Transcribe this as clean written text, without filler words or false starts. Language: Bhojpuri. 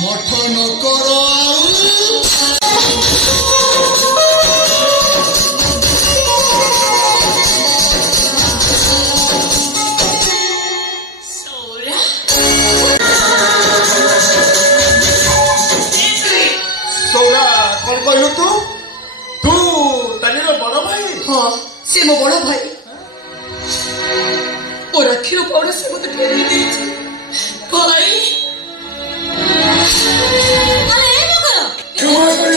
मठ न करो कौन कहलु तू तू तानीर बड़ भाई हाँ से मो बड़ भाई और अखिर पाउडा से मत फेरी देछि भाई अरे ए मगर